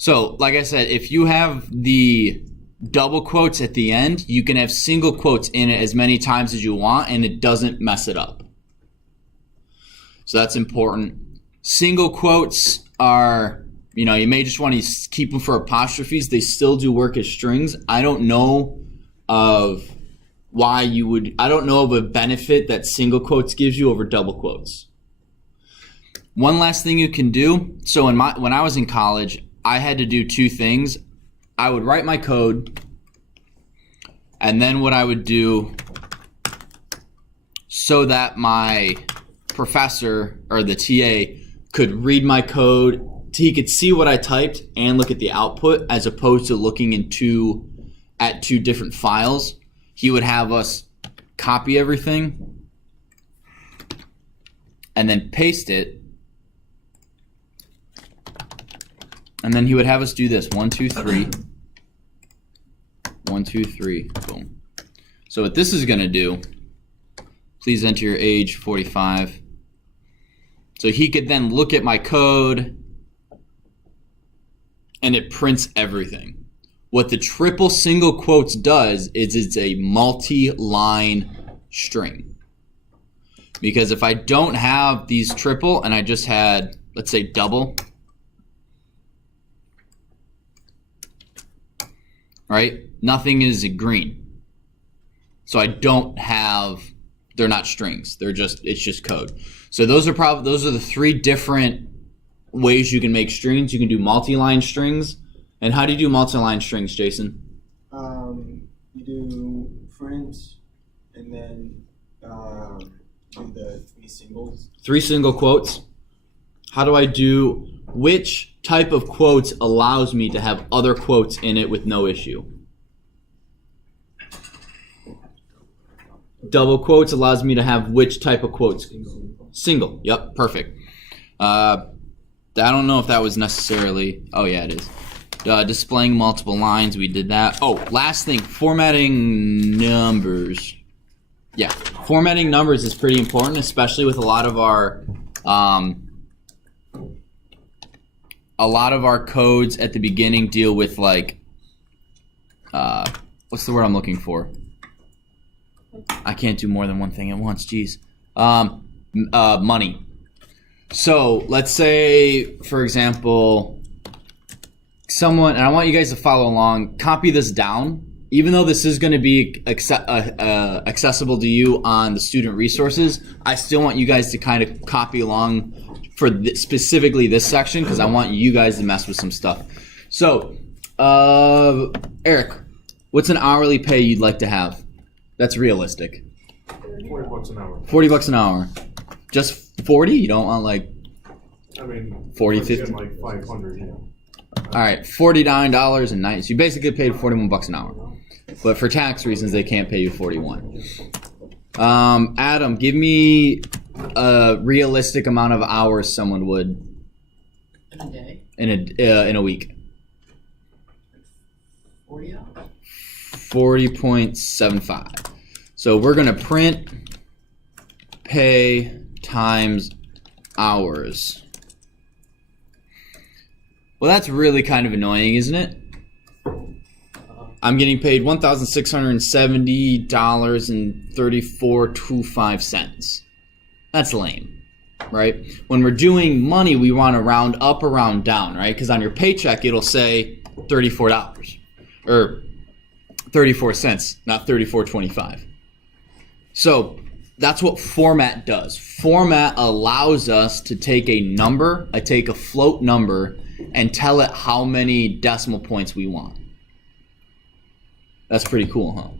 So, like I said, if you have the double quotes at the end, you can have single quotes in it as many times as you want, and it doesn't mess it up. So that's important. Single quotes are, you may just want to keep them for apostrophes. They still do work as strings. I don't know of a benefit that single quotes gives you over double quotes. One last thing you can do. So when I was in college, I had to do two things. I would write my code, and then what I would do so that my professor or the TA could read my code, he could see what I typed and look at the output, as opposed to looking at two different files. He would have us copy everything and then paste it. And then he would have us do this. 1, 2, 3. 1, 2, 3. Boom. So what this is going to do, please enter your age, 45. So he could then look at my code and it prints everything. What the triple single quotes does is it's a multi-line string. Because if I don't have these triple and I just had, let's say, double, right? Nothing is green. So they're not strings. It's just code. So those are the three different ways you can make strings. You can do multi-line strings. And how do you do multi-line strings, Jason? You do print and then do the 3 singles. 3 single quotes. How do I do, which type of quotes allows me to have other quotes in it with no issue? Double quotes allows me to have which type of quotes? Single. Yep, perfect. I don't know if that was necessarily, oh yeah, it is. Displaying multiple lines, we did that. Oh, last thing, formatting numbers. Yeah, formatting numbers is pretty important, especially with a lot of our codes at the beginning deal with like, what's the word I'm looking for? I can't do more than one thing at once, geez. Money. So let's say, for example, and I want you guys to follow along, copy this down. Even though this is going to be accessible to you on the student resources, I still want you guys to kind of copy along for specifically this section, because I want you guys to mess with some stuff. So, Eric, what's an hourly pay you'd like to have? That's realistic. $40 an hour. $40 an hour. Just 40? You don't want like 40, 50? Like 500, yeah. All right, $49.90. So you basically paid $41 an hour. But for tax reasons, they can't pay you $41. Adam, give me a realistic amount of hours someone would in a day. In a week. 40 hours. 40.75. So we're gonna print pay times hours. Well, that's really kind of annoying, isn't it? I'm getting paid $1,670.3425. That's lame, right? When we're doing money, we want to round up or round down, right? Because on your paycheck, it'll say $34 or 34 cents, not $34.25. So that's what format does. Format allows us to take a float number, and tell it how many decimal points we want. That's pretty cool, huh?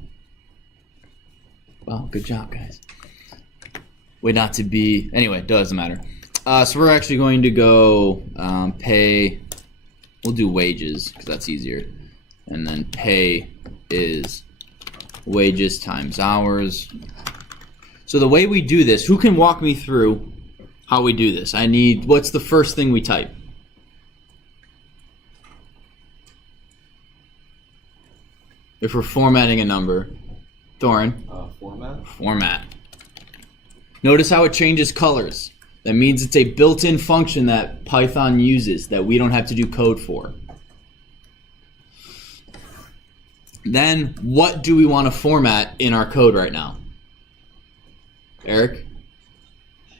Well, good job, guys. Anyway, it doesn't matter. So we're actually going to go pay, we'll do wages, because that's easier. And then pay is wages times hours. So the way we do this, who can walk me through how we do this? What's the first thing we type? If we're formatting a number. Thorin? Format. Notice how it changes colors. That means it's a built-in function that Python uses that we don't have to do code for. Then what do we want to format in our code right now? Eric?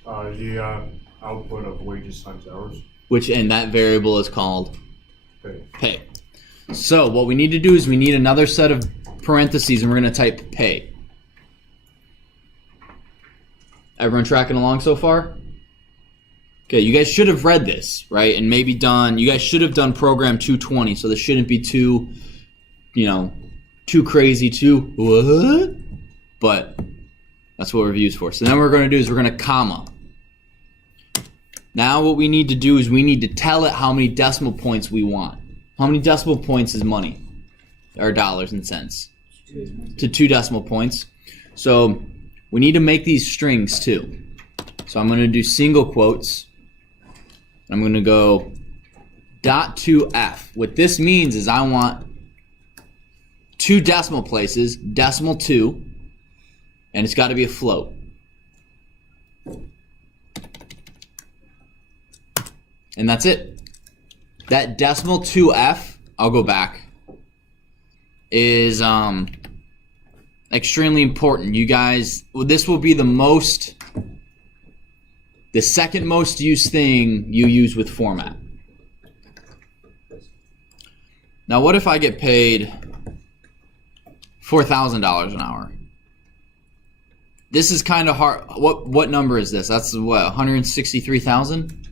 The output of wages times hours. And that variable is called Okay. pay. So what we need to do is we need another set of parentheses, and we're going to type pay. Everyone tracking along so far? Okay, you guys should have read this, right? And maybe you guys should have done program 220, so this shouldn't be too crazy, too what? But that's what review's for. So then what we're going to do is we're going to comma. Now what we need to do is we need to tell it how many decimal points we want. How many decimal points is money? Or dollars and cents? To 2 decimal points. So we need to make these strings too. So I'm going to do single quotes. I'm going to go .2f. What this means is I want 2 decimal places, decimal 2, and it's got to be a float. And that's it. That decimal 2f, I'll go back, is extremely important. You guys, this will be the second most used thing you use with format. Now what if I get paid $4,000 an hour? This is kind of hard. What number is this? That's what, 163,000?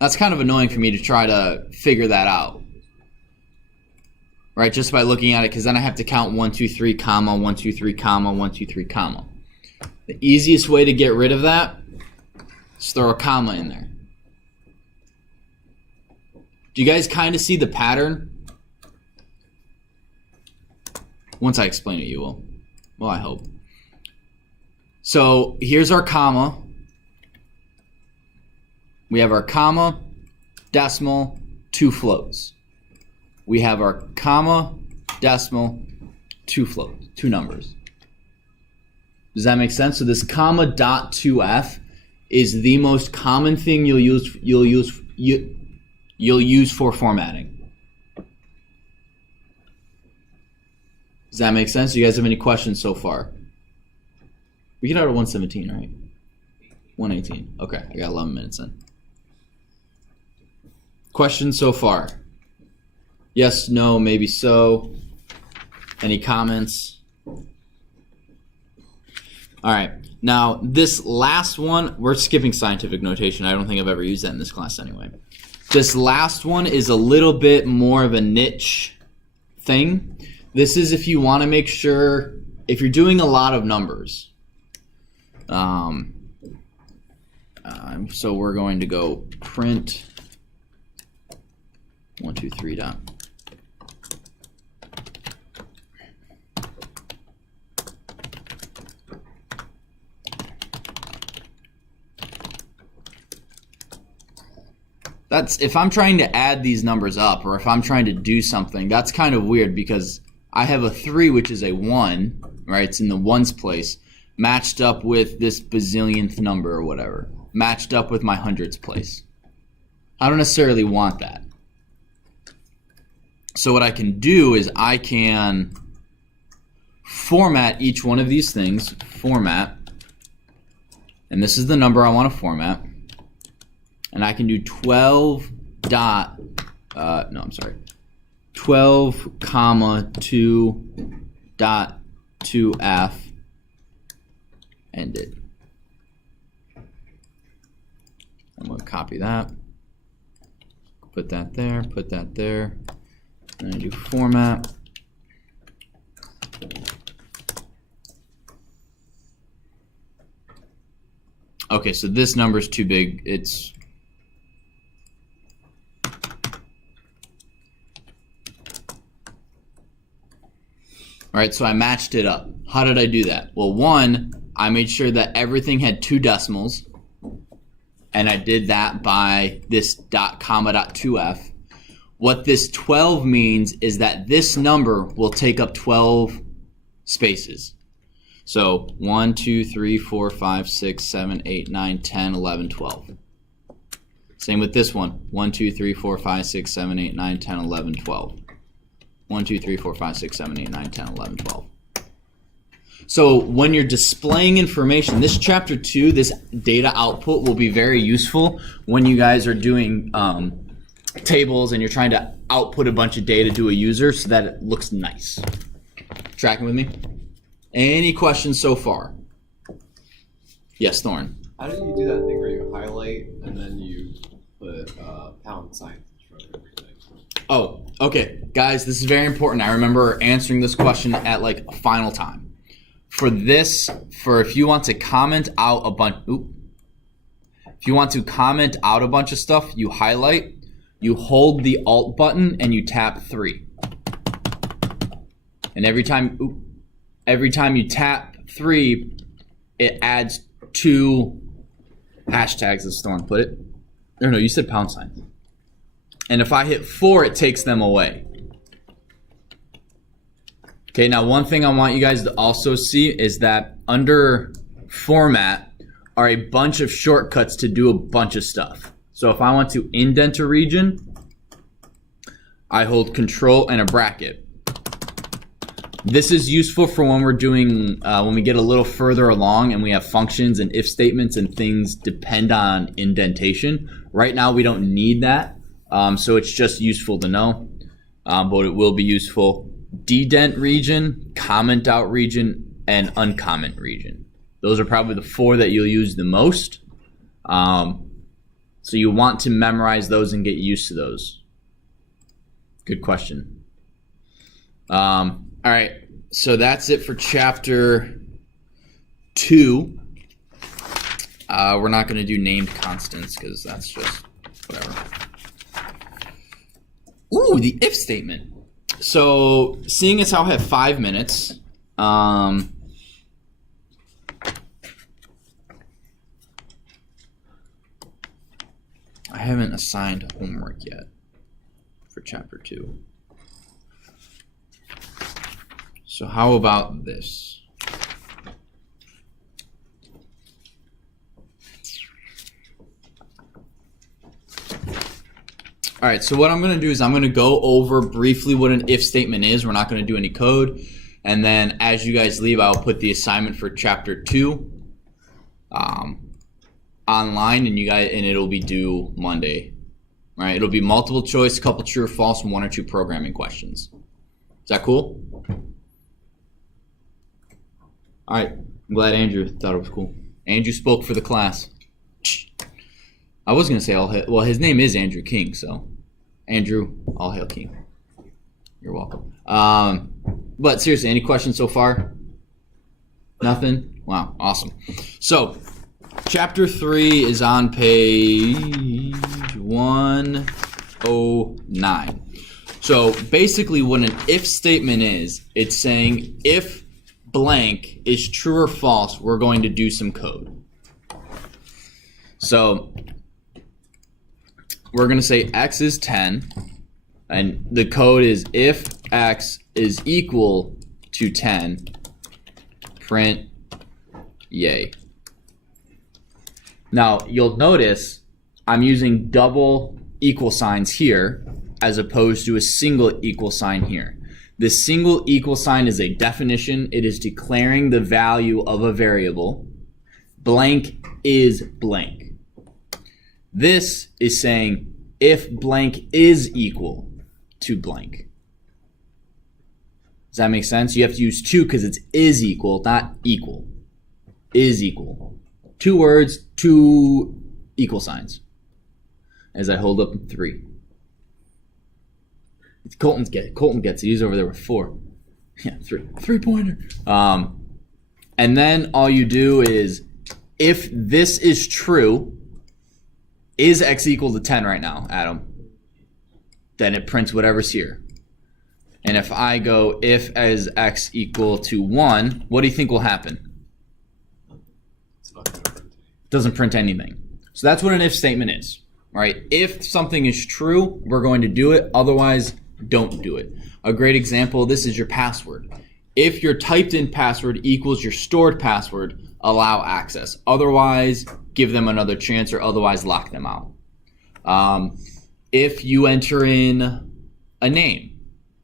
That's kind of annoying for me to try to figure that out. Right, just by looking at it, because then I have to count 1, 2, 3, comma, 1, 2, 3, comma, 1, 2, 3, comma. The easiest way to get rid of that is throw a comma in there. Do you guys kind of see the pattern? Once I explain it, you will. Well, I hope. So here's our comma. We have our comma, decimal, 2 floats. We have our comma, decimal, 2 floats, 2 numbers. Does that make sense? So this comma dot 2f is the most common thing you'll use for formatting. Does that make sense? Do you guys have any questions so far? We get out of 117, right? 118. Okay, I got 11 minutes in. Questions so far? Yes, no, maybe so. Any comments? All right. Now, this last one, we're skipping scientific notation. I don't think I've ever used that in this class anyway. This last one is a little bit more of a niche thing. This is if you want to make sure, if you're doing a lot of numbers. So we're going to go print 1, 2, 3 dot. That's if I'm trying to add these numbers up, or if I'm trying to do something, that's kind of weird because I have a 3, which is a 1, right? It's in the ones place, matched up with this bazillionth number or whatever, matched up with my hundreds place. I don't necessarily want that. So what I can do is I can format each one of these things, format, and this is the number I want to format, and I can do 12 comma 2 dot 2f, end it. I'm going to copy that, put that there, and I do format. Okay, so this number is too big. It's all right, so I matched it up. How did I do that? Well, 1, I made sure that everything had 2 decimals, and I did that by this dot comma dot 2f. What this 12 means is that this number will take up 12 spaces. So 1, 2, 3, 4, 5, 6, 7, 8, 9, 10, 11, 12. Same with this one. 1, 2, 3, 4, 5, 6, 7, 8, 9, 10, 11, 12. 1, 2, 3, 4, 5, 6, 7, 8, 9, 10, 11, 12. So when you're displaying information, this chapter 2, this data output will be very useful when you guys are doing tables and you're trying to output a bunch of data to a user so that it looks nice. Tracking with me? Any questions so far? Yes, Thorn. How do you do that thing where you highlight and then you put pound sign in front of everything? Oh, okay. Guys, this is very important. I remember answering this question at like a final time. For this, if you want to comment out a bunch, if you want to comment out a bunch of stuff, you highlight, you hold the Alt button, and you tap 3. And every time you tap 3, it adds 2 hashtags, as Storm put it. Or no, you said pound sign. And if I hit 4, it takes them away. Okay, now one thing I want you guys to also see is that under format are a bunch of shortcuts to do a bunch of stuff. So if I want to indent a region, I hold Control and a bracket. This is useful for when we're doing, when we get a little further along and we have functions and if statements and things depend on indentation. Right now we don't need that, so it's just useful to know, but it will be useful. Dedent region, comment out region, and uncomment region. Those are probably the 4 that you'll use the most. So you want to memorize those and get used to those. Good question. All right, so that's it for chapter 2. We're not going to do named constants because that's just whatever. Ooh, the if statement. So, seeing as how I have 5 minutes, I haven't assigned homework yet for chapter 2. So how about this? All right, so what I'm going to do is I'm going to go over briefly what an if statement is. We're not going to do any code. And then as you guys leave, I'll put the assignment for chapter 2 online, and it'll be due Monday. All right, it'll be multiple choice, a couple true or false, and 1 or 2 programming questions. Is that cool? All right, I'm glad Andrew thought it was cool. Andrew spoke for the class. I was going to say well, his name is Andrew King, so Andrew, all hail King. You're welcome. But seriously, any questions so far? Nothing? Wow, awesome. So, chapter 3 is on page 109. So, basically what an if statement is, it's saying if blank is true or false, we're going to do some code. So, we're going to say x is 10, and the code is if x is equal to 10, print yay. Now, you'll notice I'm using double equal signs here as opposed to a single equal sign here. The single equal sign is a definition. It is declaring the value of a variable. Blank is blank. This is saying if blank is equal to blank. Does that make sense? You have to use 2 because it's is equal, not equal. Is equal. 2 words, 2 equal signs. As I hold up 3. Colton gets it. He's over there with 4. Yeah, 3-pointer. And then all you do is, if this is true, is x equal to 10 right now, Adam? Then it prints whatever's here. And if I go if as x equal to 1, what do you think will happen? It's not going to print. Doesn't print anything. So that's what an if statement is. Right? If something is true, we're going to do it. Otherwise, don't do it. A great example, this is your password. If your typed in password equals your stored password, allow access. Otherwise, give them another chance, or otherwise lock them out. If you enter in a name,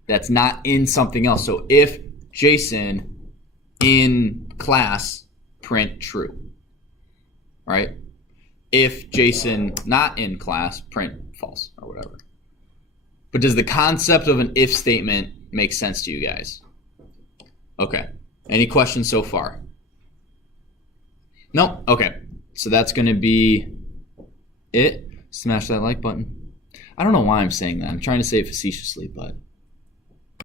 that's not in something else. So if Jason in class, print true. Right? If Jason not in class, print false or whatever. But does the concept of an if statement make sense to you guys? Okay. Any questions so far? No? Okay. So that's going to be it. Smash that like button. I don't know why I'm saying that. I'm trying to say it facetiously, but